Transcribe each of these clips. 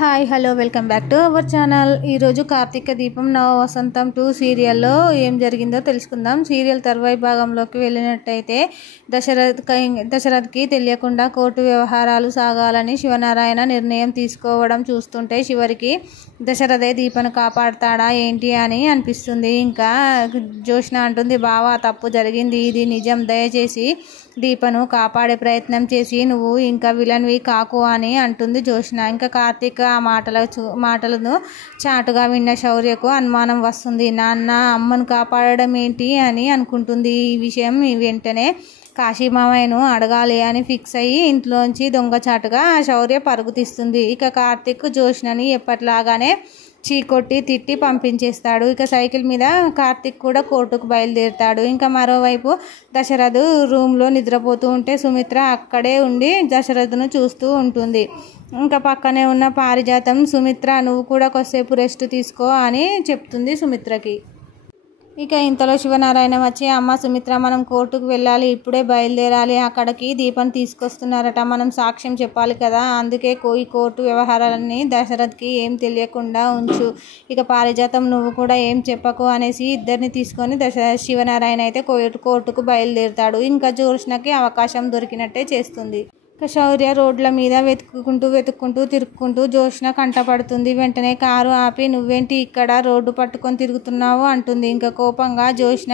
Hi hello welcome back to our channel. ఈరోజు కార్తీక దీపం నవ వసంతం 2 సీరియల్లో ఏం జరిగిందో తెలుసుకుందాం. సీరియల్ తర్వాయి భాగంలోకి వెళ్ళినట్టయితే దశరథ్కి తెలియకుండా కోర్టు వ్యవహారాలు సాగాలని శివనారాయణ నిర్ణయం తీసుకోవడం చూస్తుంటే చివరికి దశరథే దీపను కాపాడతాడా ఏంటి అని అనిపిస్తుంది. ఇంకా జోష్న అంటుంది, బావా తప్పు జరిగింది, ఇది నిజం, దయచేసి దీపను కాపాడే ప్రయత్నం చేసి నువ్వు ఇంకా విలన్వి కాకు అని అంటుంది జోష్న. ఇంకా కార్తీక్ ఆ మాటలను చాటుగా విన్న శౌర్యకు అనుమానం వస్తుంది. నాన్న అమ్మను కాపాడడం ఏంటి అని అనుకుంటుంది. ఈ విషయం వెంటనే కాశీమామయ్యను అడగాలి అని ఫిక్స్ అయ్యి ఇంట్లోంచి దొంగచాటుగా శౌర్య పరుగు తీస్తుంది. ఇక కార్తీక్ జోష్నని ఎప్పట్లాగానే చీకొట్టి తిట్టి పంపించేస్తాడు. ఇక సైకిల్ మీద కార్తీక్ కూడా కోర్టుకు బయలుదేరుతాడు. ఇంకా మరోవైపు దశరథ్ రూమ్లో నిద్రపోతూ ఉంటే సుమిత్ర అక్కడే ఉండి దశరథ్ను చూస్తూ ఉంటుంది. ఇంకా పక్కనే ఉన్న పారిజాతం, సుమిత్ర నువ్వు కూడా కొద్దిసేపు రెస్ట్ తీసుకో అని చెప్తుంది సుమిత్రకి. ఇక ఇంతలో శివనారాయణ వచ్చి, అమ్మ సుమిత్ర మనం కోర్టుకు వెళ్ళాలి, ఇప్పుడే బయలుదేరాలి, అక్కడికి దీపం తీసుకొస్తున్నారట, మనం సాక్ష్యం చెప్పాలి కదా, అందుకే ఈ కోర్టు వ్యవహారాలన్నీ దశరథ్కి ఏం తెలియకుండా ఉంచు, ఇక పారిజాతం నువ్వు కూడా ఏం చెప్పకు అనేసి ఇద్దరిని తీసుకొని శివనారాయణ అయితే కోర్టుకు బయలుదేరుతాడు. ఇంకా జోష్నకి అవకాశం దొరికినట్టే చేస్తుంది. ఇక శౌర్య రోడ్ల మీద వెతుక్కుంటూ తిరుక్కుంటూ జోష్న కంటపడుతుంది. వెంటనే కారు ఆపి, నువ్వేంటి ఇక్కడ రోడ్డు పట్టుకొని తిరుగుతున్నావు అంటుంది. ఇంకా కోపంగా జోష్న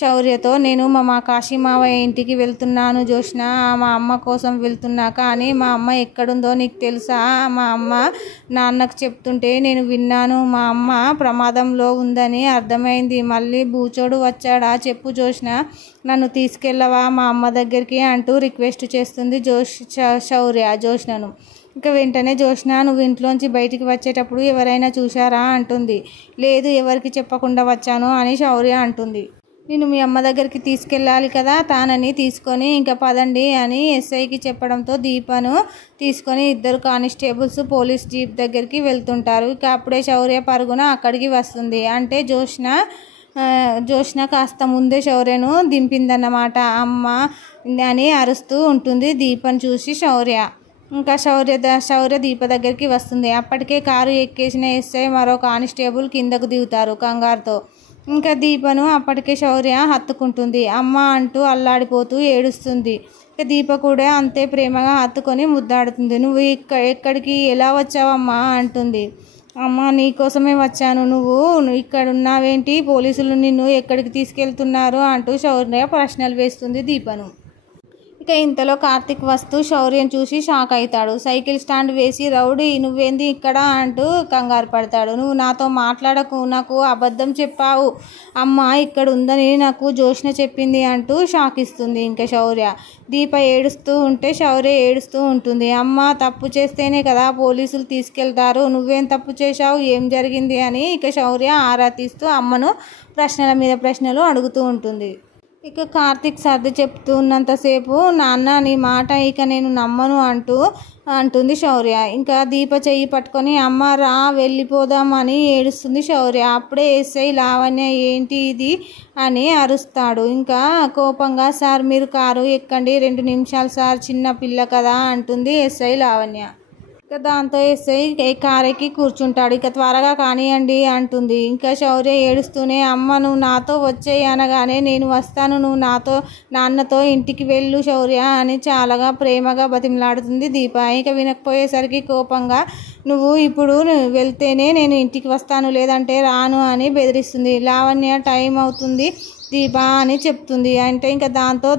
శౌర్యతో, నేను మా కాశీమావయ్య ఇంటికి వెళ్తున్నాను జోష్న, మా అమ్మ కోసం వెళ్తున్నా, కానీ మా అమ్మ ఎక్కడుందో నీకు తెలుసా, మా అమ్మ నాన్నకు చెప్తుంటే నేను విన్నాను, మా అమ్మ ప్రమాదంలో ఉందని అర్థమైంది, మళ్ళీ బూచోడు వచ్చాడా చెప్పు జోష్న, నన్ను తీసుకెళ్ళవా మా అమ్మ దగ్గరికి అంటూ రిక్వెస్ట్ చేస్తుంది శౌర్య జోష్నను. ఇంకా వెంటనే జోష్న, నువ్వు ఇంట్లోంచి బయటికి వచ్చేటప్పుడు ఎవరైనా చూశారా అంటుంది. లేదు, ఎవరికి చెప్పకుండా వచ్చాను అని శౌర్య అంటుంది. నేను మీ అమ్మ దగ్గరికి తీసుకెళ్ళాలి కదా, తానని తీసుకొని ఇంకా పదండి అని ఎస్ఐకి చెప్పడంతో దీపను తీసుకొని ఇద్దరు కానిస్టేబుల్స్ పోలీస్ జీప్ దగ్గరికి వెళ్తుంటారు. ఇక అప్పుడే శౌర్య పరుగున అక్కడికి వస్తుంది. అంటే జోష్న కాస్త ముందే శౌర్యను దింపిందన్నమాట. అమ్మ అని అరుస్తూ ఉంటుంది దీపను చూసి శౌర్య. ఇంకా శౌర్య దీప దగ్గరికి వస్తుంది. అప్పటికే కారు ఎక్కేసిన ఎస్ఐ మరో కానిస్టేబుల్ కిందకు దిగుతారు కంగారుతో. ఇంకా దీపను అప్పటికే శౌర్య హత్తుకుంటుంది. అమ్మ అంటూ అల్లాడిపోతూ ఏడుస్తుంది. ఇక దీప కూడా అంతే ప్రేమగా హత్తుకొని ముద్దాడుతుంది. నువ్వు ఎక్కడికి ఎలా వచ్చావమ్మా అంటుంది. అమ్మ నీకోసమే వచ్చాను, నువ్వు ఇక్కడ ఉన్నావేంటి, పోలీసులు నిన్ను ఎక్కడికి తీసుకెళ్తున్నారు అంటూ శౌర్య ప్రశ్నలు వేస్తుంది దీపను. ఇక ఇంతలో కార్తీక్ వస్తూ శౌర్యం చూసి షాక్ అవుతాడు. సైకిల్ స్టాండ్ వేసి, రౌడీ నువ్వేంది ఇక్కడ అంటూ కంగారు పడతాడు. నువ్వు నాతో మాట్లాడకు, నాకు అబద్ధం చెప్పావు, అమ్మ ఇక్కడ ఉందని నాకు జోష్న చెప్పింది అంటూ షాక్ ఇస్తుంది. ఇంకా శౌర్య దీప ఏడుస్తూ ఉంటే శౌర్య ఏడుస్తూ ఉంటుంది. అమ్మ తప్పు చేస్తేనే కదా పోలీసులు తీసుకెళ్తారు, నువ్వేం తప్పు చేశావు, ఏం జరిగింది అని ఇక శౌర్య ఆరా తీస్తూ అమ్మను ప్రశ్నల మీద ప్రశ్నలు అడుగుతూ ఉంటుంది. ఇక కార్తీక్ సర్ది చెప్తూ ఉన్నంతసేపు, నాన్న నీ మాట ఇక నేను నమ్మను అంటుంది శౌర్య. ఇంకా దీప చెయ్యి పట్టుకొని, అమ్మ రా వెళ్ళిపోదాం అని ఏడుస్తుంది శౌర్య. అప్పుడే ఎస్ఐ లావణ్య ఏంటి ఇది అని అరుస్తాడు. ఇంకా కోపంగా, సార్ మీరు కారు ఎక్కండి, 2 నిమిషాలు సార్, చిన్న పిల్ల కదా అంటుంది ఎస్ఐ లావణ్య. ఇక దాంతో ఎస్ఐ కారెక్కి కూర్చుంటాడు. ఇక త్వరగా కానివ్వండి అంటుంది. ఇంకా శౌర్య ఏడుస్తూనే, అమ్మ నువ్వు నాతో వచ్చేయి అనగానే నేను వస్తాను, నువ్వు నాన్నతో ఇంటికి వెళ్ళు శౌర్య అని చాలా ప్రేమగా బతిమలాడుతుంది దీప. ఇక వినకపోయేసరికి కోపంగా, నువ్వు ఇప్పుడు వెళ్తేనే నేను ఇంటికి వస్తాను, లేదంటే రాను అని బెదిరిస్తుంది. లావణ్య టైం అవుతుంది దీప అని చెప్తుంది. అంటే ఇంకా దాంతో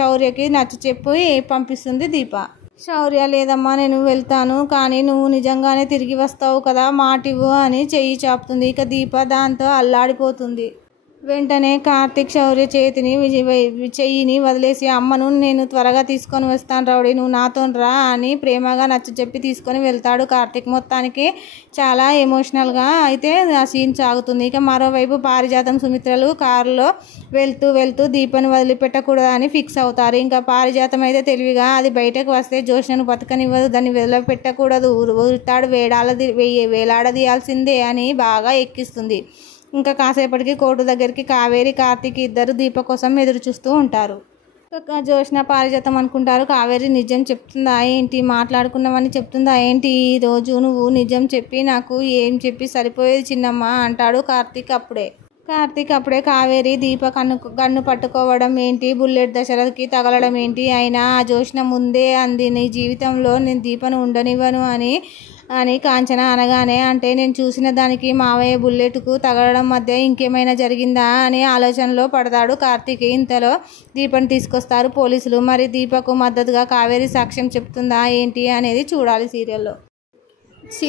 శౌర్యకి నచ్చచెప్పి పంపిస్తుంది దీప. శౌర్య, లేదమ్మా నేను వెళ్తాను, కానీ నువ్వు నిజంగానే తిరిగి వస్తావు కదా, మాటివ్వు అని చెయ్యి చాపుతుంది. ఇక దీప దాంతో అల్లాడిపోతుంది. వెంటనే కార్తీక్ శౌర్య చెయ్యిని వదిలేసి, అమ్మను నేను త్వరగా తీసుకొని వస్తాను రౌడీ, నువ్వు నాతో రా అని ప్రేమగా నచ్చచెప్పి తీసుకొని వెళ్తాడు కార్తీక్. మొత్తానికి చాలా ఎమోషనల్గా అయితే ఆ సీన్ సాగుతుంది. ఇక మరోవైపు పారిజాతం సుమిత్రలు కారులో వెళ్తూ దీపను వదిలిపెట్టకూడదని ఫిక్స్ అవుతారు. ఇంకా పారిజాతం అయితే తెలివిగా, అది బయటకు వస్తే జోష్నను బతకనివ్వదు, దాన్ని వదిలిపెట్టకూడదు, ఉరితాడు వేలాడదీయాల్సిందే అని బాగా ఎక్కిస్తుంది. ఇంకా కాసేపటికి కోర్టు దగ్గరికి కావేరి, కార్తీక్ ఇద్దరు దీప కోసం ఎదురు చూస్తూ ఉంటారు. జోష్న పారిజాతం అనుకుంటారు. కావేరి నిజం చెప్తుందా ఏంటి, మాట్లాడుకున్నామని చెప్తుందా ఏంటి, ఈరోజు నువ్వు నిజం చెప్పి నాకు ఏం చెప్పి సరిపోయేది చిన్నమ్మ అంటాడు కార్తీక్ అప్పుడే కావేరి దీప గన్ను పట్టుకోవడం ఏంటి, బుల్లెట్ దశరథ్కి తగలడం ఏంటి, అయినా ఆ జోష్న ముందే అంది నీ జీవితంలో నేను దీపను ఉండనివ్వను అని కాంచన అనగానే, అంటే నేను చూసిన దానికి మావయ్య బుల్లెట్కు తగలడం మధ్య ఇంకేమైనా జరిగిందా అని ఆలోచనలో పడతాడు కార్తీక్. ఇంతలో దీపను తీసుకొస్తారు పోలీసులు. మరి దీపకు మద్దతుగా కావేరి సాక్ష్యం చెప్తుందా ఏంటి అనేది చూడాలి సీరియల్లో.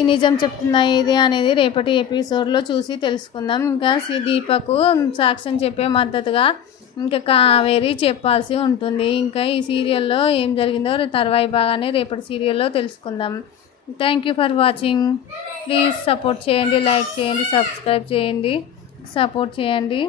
నిజం చెప్తుందా ఇది అనేది రేపటి ఎపిసోడ్లో చూసి తెలుసుకుందాం. ఇంకా దీపకు సాక్ష్యం చెప్పే మద్దతుగా ఇంకా కావేరి చెప్పాల్సి ఉంటుంది. ఇంకా ఈ సీరియల్లో ఏం జరిగిందో తర్వాయి భాగాన్ని రేపటి సీరియల్లో తెలుసుకుందాం. Thank you for watching. Please support చేయండి, లైక్ చేయండి, సబ్స్క్రైబ్ చేయండి, సపోర్ట్ చేయండి.